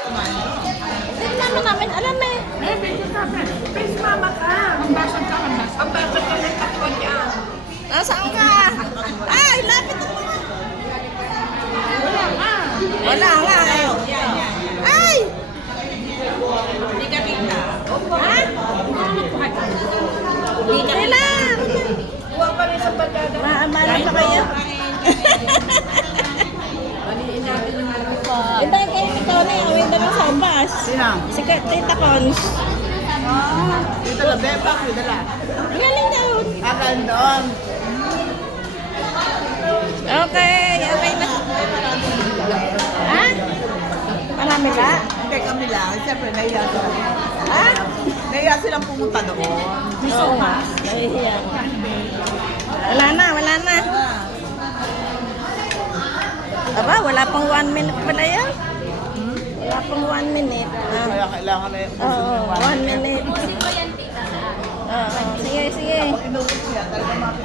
Tingnan namin, alam eh. Eh, medyo sabi. Please, mama ka. Ambasad ka, ambasad. Ambasad ka ng katawan niya. Nasaan ka? Ay, lapit mo. Wala ka. Wala nga. Ay! Hindi ka kita. Ha? Hindi lang. Huwag pa rin sa bandada. Maamala pa kayo. Maliin natin yung ano Tony, awin na ng sombas. Sino? Si Ka- Tita Cons. Dito lang, beba, dito lang. Galing daw. Akan doon. Okay, okay na. Ha? Marami ba? Kami lang. Siyempre, nahiya sila. Ha? Nahiya silang pumunta doon. Oo nga. Nahihiya. Wala na, wala na. Aba, wala pang one minute pala yan. Wala pang one minute. Ah. Kaya kailangan na yung Oo, one minute. Oo, sige, sige. Inuwi talaga.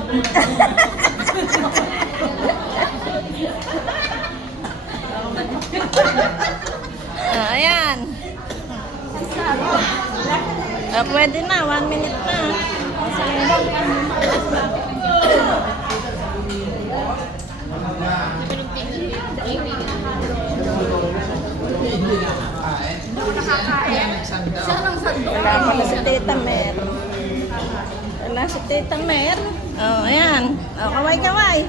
Ah, ayan. Ah, pwede na, one minute na. Ah, sige. Wala pala si Tita Mer. Wala si Tita Mer. Oh, ayan. Oh, kaway,